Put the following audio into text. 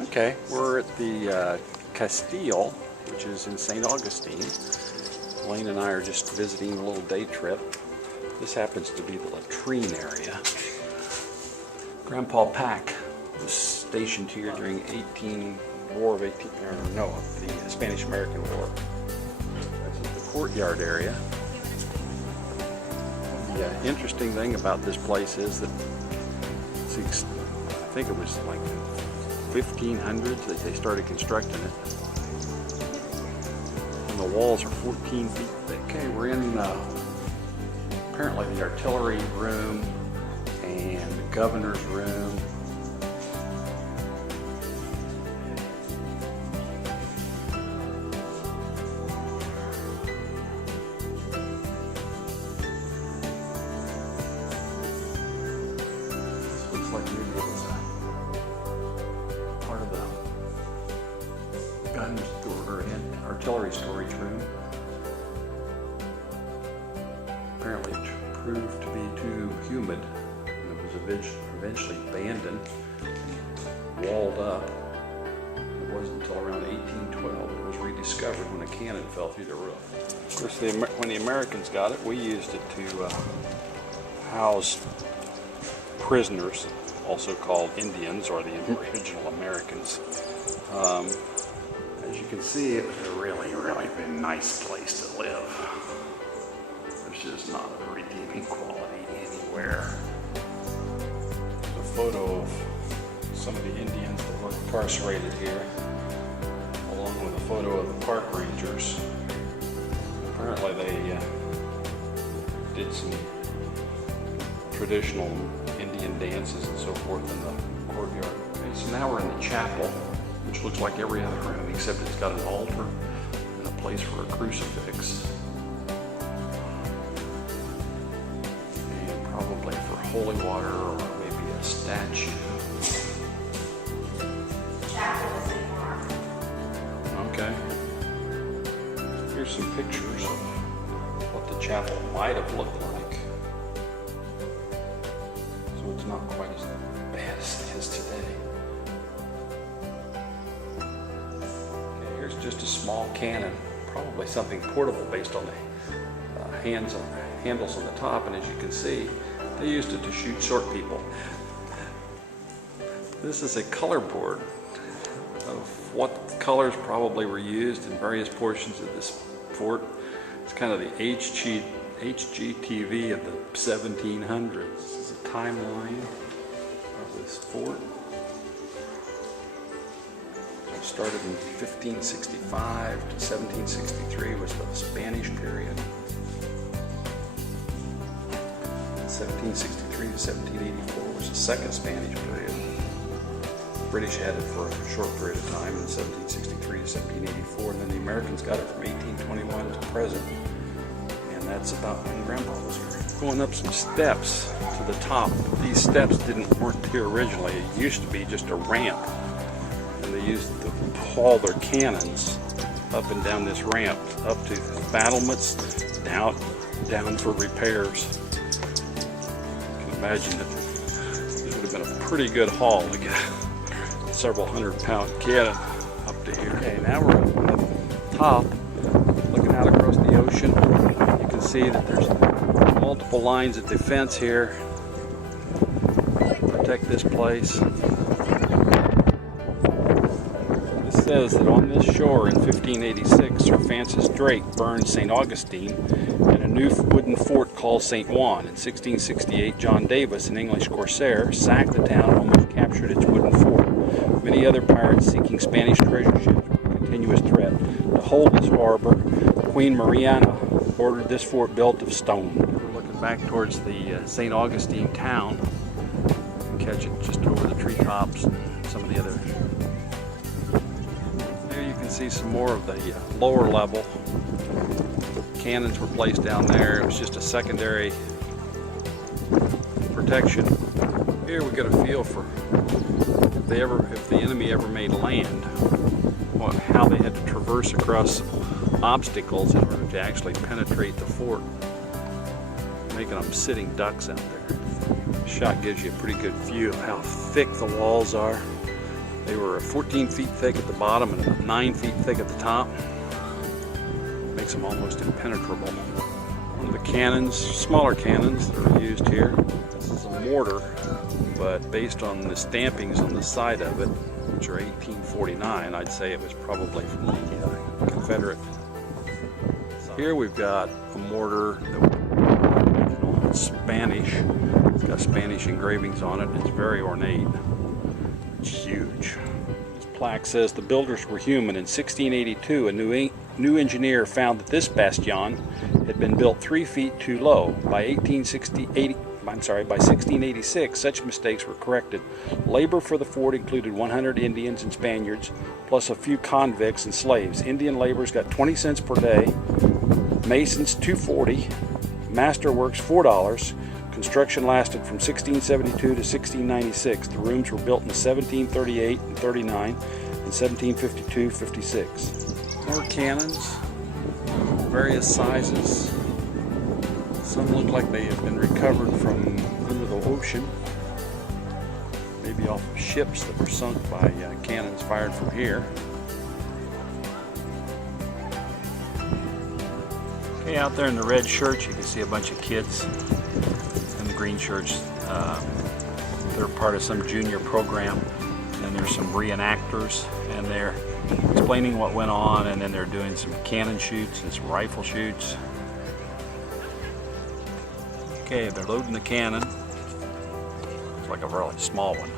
Okay, we're at the Castillo, which is in St. Augustine. Wayne and I are just visiting a little day trip. This happens to be the latrine area. Grandpa Pack was stationed here during the Spanish-American War. That's the courtyard area. The interesting thing about this place is that I think it was like 1500s that they started constructing it. And the walls are 14 feet thick. Okay, we're in apparently the artillery room and the governor's room. This looks like maybe it was part of the gun store and artillery storage room. Apparently it proved to be too humid and it was eventually abandoned and walled up. It wasn't until around 1812 it was rediscovered when a cannon fell through the roof. Of course, when the Americans got it, we used it to house prisoners, also called Indians or the original Americans. As you can see, it was a really, really nice place to live. There's just not a redeeming quality anywhere. There's a photo of some of the Indians that were incarcerated here, along with a photo of the park rangers. Apparently they did some traditional Indian dances and so forth in the courtyard. Okay, so now we're in the chapel, which looks like every other room except it's got an altar and a place for a crucifix. And probably for holy water or maybe a statue. Chapel is in Mark. Okay. Here's some pictures of what the chapel might have looked like. So it's not quite as bad as it is today. Okay, here's just a small cannon, probably something portable based on the handles on the top, and as you can see, they used it to shoot short people. This is a color board of what colors probably were used in various portions of this fort. It's kind of the HGTV of the 1700s. This is a timeline of this fort. It started in 1565 to 1763 was the Spanish period. 1763 to 1784 was the second Spanish period. British had it for a short period of time in 1763 to 1784, and then the Americans got it from 1821 to present. And that's about when Grandpa was here. Going up some steps to the top. These steps weren't here originally. It used to be just a ramp, and they used to haul their cannons up and down this ramp, up to the battlements, down for repairs. You can imagine that it would have been a pretty good haul to get several 100-pound cannon up to here. Okay, now we're up on the top, looking out across the ocean. You can see that there's multiple lines of defense here to protect this place. It says that on this shore in 1586, Sir Francis Drake burned St. Augustine and a new wooden fort called St. Juan. In 1668, John Davis, an English corsair, sacked the town and almost captured its wooden fort. Many other pirates seeking Spanish treasure ships were a continuous threat. To hold this harbor, Queen Mariana ordered this fort built of stone. We're looking back towards the St. Augustine town. You can catch it just over the treetops and some of the other. There you can see some more of the lower level. Cannons were placed down there. It was just a secondary protection. Here we get a feel for if the enemy ever made land, how they had to traverse across obstacles in order to actually penetrate the fort, making them sitting ducks out there. The shot gives you a pretty good view of how thick the walls are They were 14 feet thick at the bottom and about 9 feet thick at the top. Makes them almost impenetrable. One of the cannons, smaller cannons that are used here. This is a mortar, but based on the stampings on the side of it, which are 1849, I'd say it was probably from the Confederate. Here we've got a mortar that was Spanish. It's got Spanish engravings on it. It's very ornate. It's huge. This plaque says the builders were human. In 1682, a new engineer found that this bastion had been built 3 feet too low. By 1686, such mistakes were corrected. Labor for the fort included 100 Indians and Spaniards, plus a few convicts and slaves. Indian laborers got 20 cents per day, masons $2.40, masterworks $4. Construction lasted from 1672 to 1696. The rooms were built in 1738 and 39 and 1752-56. More cannons, various sizes. Some look like they have been recovered from under the ocean, maybe off of ships that were sunk by cannons fired from here. Okay, out there in the red shirts, you can see a bunch of kids. In the green shirts, they're part of some junior program. And then there's some reenactors, and they're explaining what went on, and then they're doing some cannon shoots and some rifle shoots. Okay, they're loading the cannon. It's like a really small one.